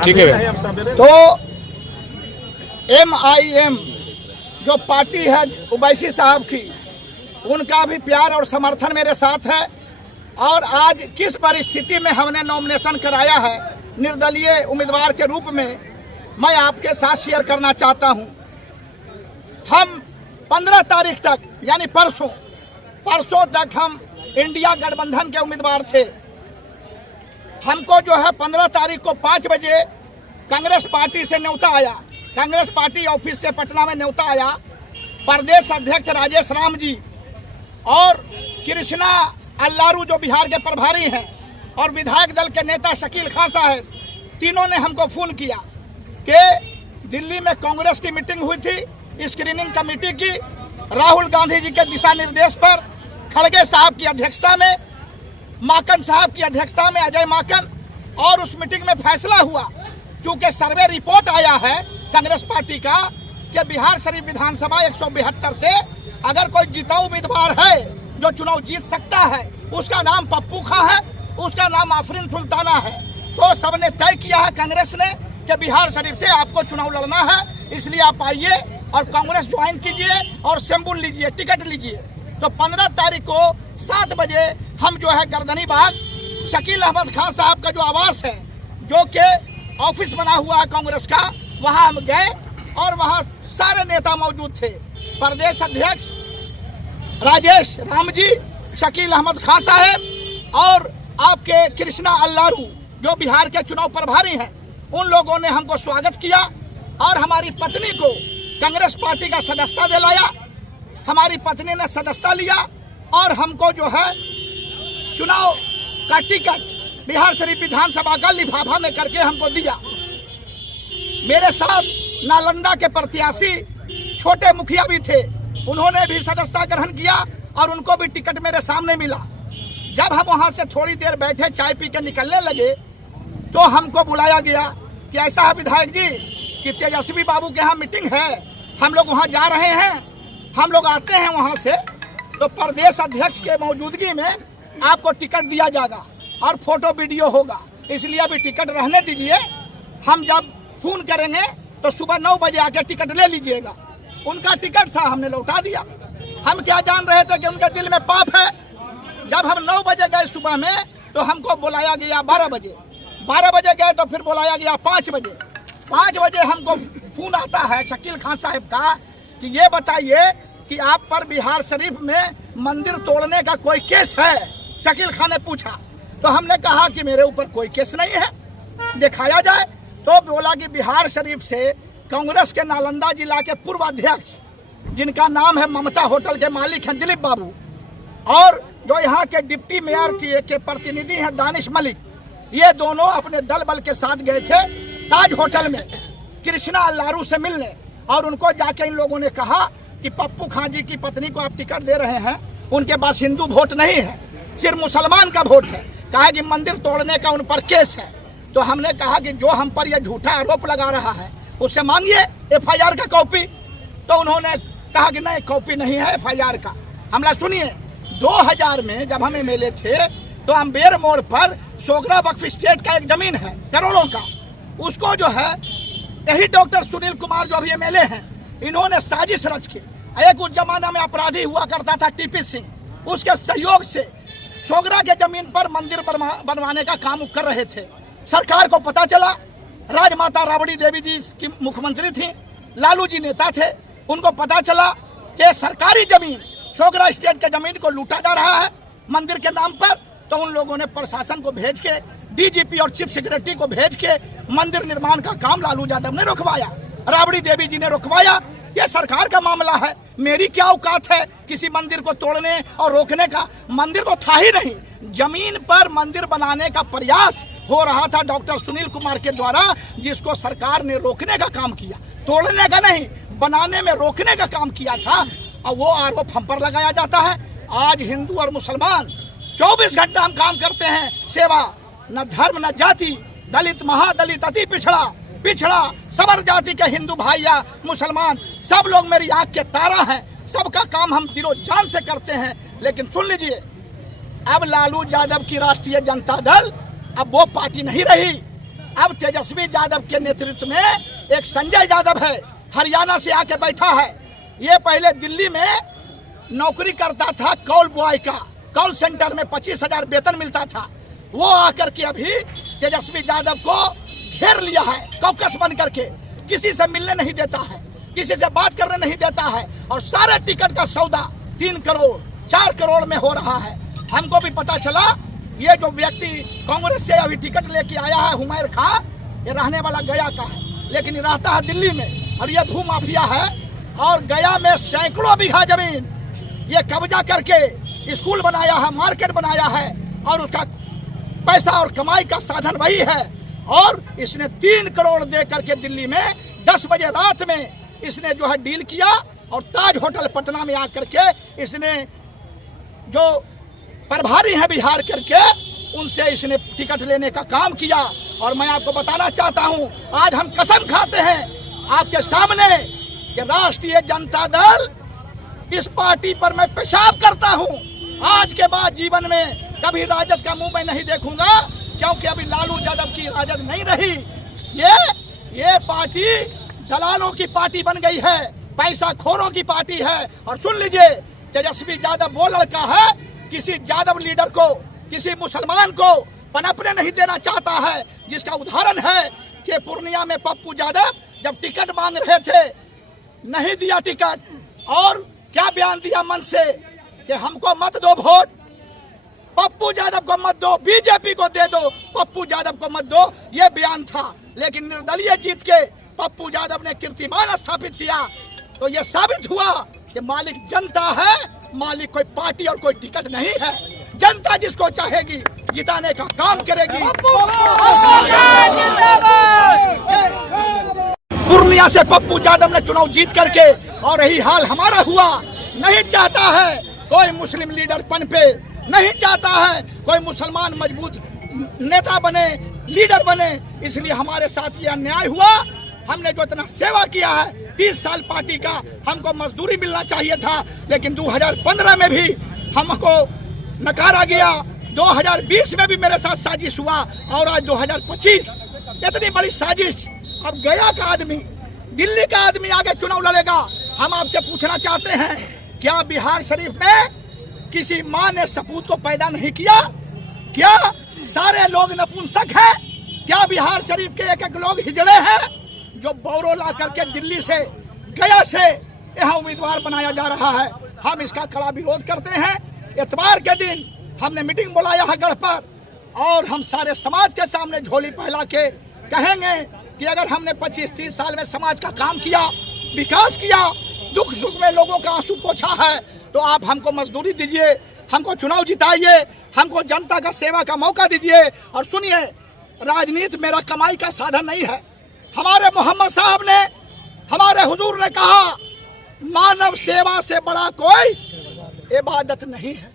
ठीक है। तो MIM जो पार्टी है ओवैसी साहब की, उनका भी प्यार और समर्थन मेरे साथ है। और आज किस परिस्थिति में हमने नॉमिनेशन कराया है निर्दलीय उम्मीदवार के रूप में, मैं आपके साथ शेयर करना चाहता हूं। हम 15 तारीख तक यानी परसों तक हम इंडिया गठबंधन के उम्मीदवार थे। हमको जो है 15 तारीख को 5 बजे कांग्रेस पार्टी से न्योता आया, कांग्रेस पार्टी ऑफिस से पटना में न्योता आया। प्रदेश अध्यक्ष राजेश राम जी और कृष्णा अल्लारू जो बिहार के प्रभारी हैं और विधायक दल के नेता शकील खान साहब, तीनों ने हमको फोन किया कि दिल्ली में कांग्रेस की मीटिंग हुई थी, स्क्रीनिंग कमेटी की, राहुल गांधी जी के दिशा निर्देश पर, खड़गे साहब की अध्यक्षता में, माकन साहब की अध्यक्षता में, अजय माकन, और उस मीटिंग में फैसला हुआ, चूंकि सर्वे रिपोर्ट आया है कांग्रेस पार्टी का कि बिहार शरीफ विधानसभा 172 से अगर कोई जीता उम्मीदवार है जो चुनाव जीत सकता है, उसका नाम पप्पू खां है, उसका नाम आफरीन सुल्ताना है। तो सबने तय किया है कांग्रेस ने कि बिहार शरीफ से आपको चुनाव लड़ना है, इसलिए आप आइए और कांग्रेस ज्वाइन कीजिए और सिंबल लीजिए, टिकट लीजिए। तो 15 तारीख को 7 बजे हम जो है गर्दनी बाग शकील अहमद खान साहब का जो आवास है, जो कि ऑफिस बना हुआ है कांग्रेस का, वहां हम गए और वहां सारे नेता मौजूद थे। प्रदेश अध्यक्ष राजेश राम जी, शकील अहमद खान साहब और आपके कृष्णा अल्लारू जो बिहार के चुनाव प्रभारी हैं, उन लोगों ने हमको स्वागत किया और हमारी पत्नी को कांग्रेस पार्टी का सदस्यता दिलाया। हमारी पत्नी ने सदस्यता लिया और हमको जो है चुनाव का टिकट बिहार शरीफ विधानसभा का लिफाफा में करके हमको दिया। मेरे साथ नालंदा के प्रत्याशी छोटे मुखिया भी थे, उन्होंने भी सदस्यता ग्रहण किया और उनको भी टिकट मेरे सामने मिला। जब हम वहां से थोड़ी देर बैठे चाय पी के निकलने लगे तो हमको बुलाया गया कि ऐसा है विधायक जी कि तेजस्वी बाबू के यहाँ मीटिंग है, हम लोग वहाँ जा रहे हैं, हम लोग आते हैं वहाँ से, तो प्रदेश अध्यक्ष के मौजूदगी में आपको टिकट दिया जाएगा और फोटो वीडियो होगा, इसलिए अभी टिकट रहने दीजिए, हम जब फोन करेंगे तो सुबह 9 बजे आके टिकट ले लीजिएगा। उनका टिकट था, हमने लौटा दिया। हम क्या जान रहे थे कि उनके दिल में पाप है। जब हम 9 बजे गए सुबह में तो हमको बुलाया गया 12 बजे, 12 बजे गए तो फिर बुलाया गया 5 बजे। 5 बजे हमको फोन आता है शकील खान साहब का कि ये बताइए कि आप पर बिहार शरीफ में मंदिर तोड़ने का कोई केस है। शकील खान ने पूछा तो हमने कहा कि मेरे ऊपर कोई केस नहीं है, दिखाया जाए। तो बोला कि बिहार शरीफ से कांग्रेस के नालंदा जिला के पूर्व अध्यक्ष जिनका नाम है ममता होटल के मालिक हैं दिलीप बाबू, और जो यहाँ के डिप्टी मेयर के प्रतिनिधि हैं दानिश मलिक, ये दोनों अपने दल बल के साथ गए थे ताज होटल में कृष्णा अल्लारू से मिलने, और उनको जाके इन लोगों ने कहा कि पप्पू खां जी की पत्नी को आप टिकट दे रहे हैं, उनके पास हिंदू वोट नहीं है, सिर्फ मुसलमान का वोट है, कहा कि मंदिर तोड़ने का उन पर केस है। तो हमने कहा कि जो हम पर यह झूठा आरोप लगा रहा है उससे मांगिए FIR का कॉपी। तो उन्होंने कहा कि नहीं, कॉपी नहीं है FIR का। हमला सुनिए, 2000 में जब हम MLA थे तो अम्बेर मोड़ पर सोगरा वक्फ स्टेट का एक जमीन है करोड़ों का, उसको जो है यही डॉक्टर सुनील कुमार जो अभी MLA हैं, इन्होंने साजिश रच के, एक उस जमाना में अपराधी हुआ करता था TP सिंह, उसके सहयोग से सोगरा के जमीन पर मंदिर बनवाने का काम कर रहे थे। सरकार को पता चला, राजमाता राबड़ी देवी जी की मुख्यमंत्री थी, लालू जी नेता थे, उनको पता चला कि सरकारी जमीन सोगरा स्टेट के जमीन को लूटा जा रहा है मंदिर के नाम पर। तो उन लोगों ने प्रशासन को भेज के, DGP और चीफ सेक्रेटरी को भेज के मंदिर निर्माण का काम लालू यादव ने रुकवाया, राबड़ी देवी जी ने रुकवाया। यह सरकार का मामला है, मेरी क्या औकात है किसी मंदिर को तोड़ने और रोकने का। मंदिर तो था ही नहीं, जमीन पर मंदिर बनाने का प्रयास हो रहा था डॉक्टर सुनील कुमार के द्वारा, जिसको सरकार ने रोकने का काम किया, तोड़ने का नहीं, बनाने में रोकने का काम किया था, और वो आरोप हम पर लगाया जाता है। आज हिंदू और मुसलमान 24 घंटा हम काम करते हैं, सेवा, न धर्म न जाति, दलित महादलित अति पिछड़ा सबर जाति के हिंदू भाई या मुसलमान, सब लोग मेरी आंख के तारा हैं, सबका काम हम दिलो जान से करते हैं। लेकिन सुन लीजिए, अब लालू यादव की राष्ट्रीय जनता दल अब वो पार्टी नहीं रही, अब तेजस्वी यादव के नेतृत्व में एक संजय यादव है, हरियाणा से आके बैठा है। ये पहले दिल्ली में नौकरी करता था कॉल बॉय का, कॉल सेंटर में 25,000 वेतन मिलता था। वो आकर के अभी तेजस्वी यादव को घेर लिया है, कॉकस बन करके किसी से मिलने नहीं देता है, किसी से बात करने नहीं देता है, और सारे टिकट का सौदा 3 करोड़ 4 करोड़ में हो रहा है। हमको भी पता चला ये जो व्यक्ति कांग्रेस से अभी टिकट लेके आया है हुमैर खां, ये रहने वाला गया का है, लेकिन ये रहता है दिल्ली में, और ये भू माफिया है। और गया में सैकड़ों बीघा जमीन ये कब्जा करके स्कूल बनाया है, मार्केट बनाया है, और उसका पैसा और कमाई का साधन वही है। और इसने 3 करोड़ दे करके दिल्ली में 10 बजे रात में इसने जो है डील किया, और ताज होटल पटना में आकर के इसने जो प्रभारी हैं बिहार करके उनसे इसने टिकट लेने का काम किया। और मैं आपको बताना चाहता हूं, आज हम कसम खाते हैं आपके सामने कि राष्ट्रीय जनता दल, इस पार्टी पर मैं पेशाब करता हूं। आज के बाद जीवन में कभी राजद का मुंह मैं नहीं देखूंगा, क्योंकि अभी लालू यादव की राजद नहीं रही। ये पार्टी दलालों की पार्टी बन गई है, पैसा खोरों की पार्टी है। और सुन लीजिए, तेजस्वी यादव वो लड़का है, किसी यादव लीडर को, किसी मुसलमान को पनपने नहीं देना चाहता है, जिसका उदाहरण है कि पूर्णिया में पप्पू यादव जब टिकट मांग रहे थे नहीं दिया टिकट, और क्या बयान दिया मन से कि हमको मत दो वोट, पप्पू यादव को मत दो, बीजेपी को दे दो, पप्पू यादव को मत दो, ये बयान था। लेकिन निर्दलीय जीत के पप्पू यादव ने कीर्तिमान स्थापित किया। तो ये साबित हुआ कि मालिक जनता है, मालिक कोई पार्टी और कोई टिकट नहीं है। जनता जिसको चाहेगी जिताने का काम करेगी। पूर्णिया से पप्पू यादव ने चुनाव जीत करके, और यही हाल हमारा हुआ। नहीं चाहता है कोई मुस्लिम लीडर पनपे, नहीं चाहता है कोई मुसलमान मजबूत नेता बने, लीडर बने। इसलिए हमारे साथ ये अन्याय हुआ। हमने जो इतना सेवा किया है 30 साल पार्टी का, हमको मजदूरी मिलना चाहिए था, लेकिन 2015 में भी हमको नकारा गया। 2020 में भी मेरे साथ साजिश हुआ, और आज 2025 इतनी बड़ी साजिश। अब गया का आदमी, दिल्ली का आदमी आगे चुनाव लड़ेगा। हम आपसे पूछना चाहते हैं, क्या बिहार शरीफ में किसी माँ ने सपूत को पैदा नहीं किया? क्या सारे लोग नपुंसक हैं? क्या बिहार शरीफ के एक लोग हिजड़े हैं जो बोरो ला करके दिल्ली से, गया से यहाँ उम्मीदवार बनाया जा रहा है? हम इसका कड़ा विरोध करते हैं। इतवार के दिन हमने मीटिंग बुलाया है गढ़ पर, और हम सारे समाज के सामने झोली फैला के कहेंगे कि अगर हमने 25-30 साल में समाज का काम किया, विकास किया, दुख सुख में लोगों का आंसू पोंछा है, तो आप हमको मजदूरी दीजिए, हमको चुनाव जिताइए, हमको जनता का सेवा का मौका दीजिए। और सुनिए, राजनीति मेरा कमाई का साधन नहीं है। हमारे मोहम्मद साहब ने, हमारे हुजूर ने कहा, मानव सेवा से बड़ा कोई इबादत नहीं है।